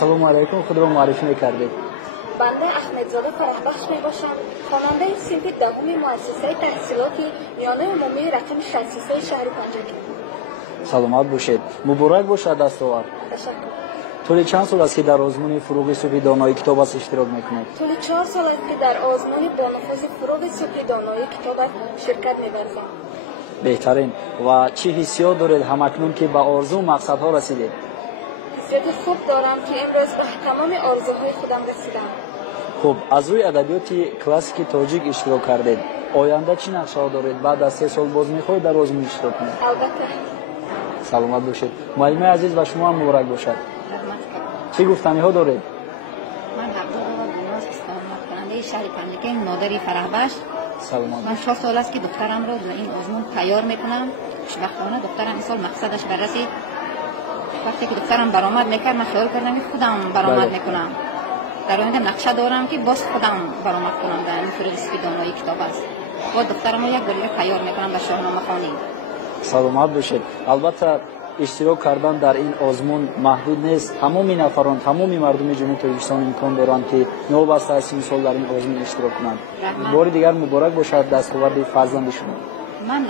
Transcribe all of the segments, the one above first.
سلام علیکم، خود را معرفی می‌کردید؟ بنده احمدزاده فرحبخش میباشم، خواننده صنف دوم مؤسسه تحصیلات میانه عمومی رقم 63 شهر پنجگی. سلامت باشید. مبارک باشد دستاورد. تشکر. طول چند سال است که در آزمون فروغ صبح دانایی کتاب است اشتراک میکنید؟ طول 4 سال است که در آزمون با نفوذ فروغ صبح دانایی کتاب شرکت می‌ورزم. بهترین. و چه حسیات دارید همکنون که به آرزو مقصدها رسیدید؟ حسیات خوب دارم که امروز به تمام آرزوهای خودم رسیدم. خوب، از روی ادبیات کلاسیک تاجیک اشتراک کردید. آینده چه نقشه دارید؟ بعد از 3 سال باز می‌خواهید در آزمون اشتراک کنید؟ البته. سلامت باشید. معلم عزیز و شما هم مبارک باشد. چه گفتنی ها دارید؟ من عبدالله بناز استقامت کننده شهر پنجگی مادری فرحبخش. سلامت. من 4 سال است که دخترم را در این آزمون تیار میکنم. خوشبختانه دخترم این سال مقصدش بررسید. وقتی که دخترم برآمد میکرد من خیال کردم که خودم برآمد میکنم. در آینده نقشه دارم که باز خودم برآمد کنم در این فروغ صبح دانایی کتاب است. با دخترم رو یک بار تیار میکنم در شاهنامه خوانی. سلامت باشید. البته اشتراک کردن در این آزمون محدود نیست. تمام نفران، تمام مردم جمهوری تاجیکستان امکان دارند که نوبسته از این سال در این آزمون اشتراک کنند. بار دیگر مبارک باشد دستاورد فرزند شما. من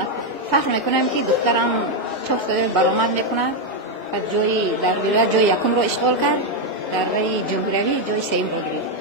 فخر میکنم که دخترم 4 سال برآمد میکنه و جای در ولایت جای یکم رو اشغال کرد، در رای جمهوری جای سوم رو گرفت.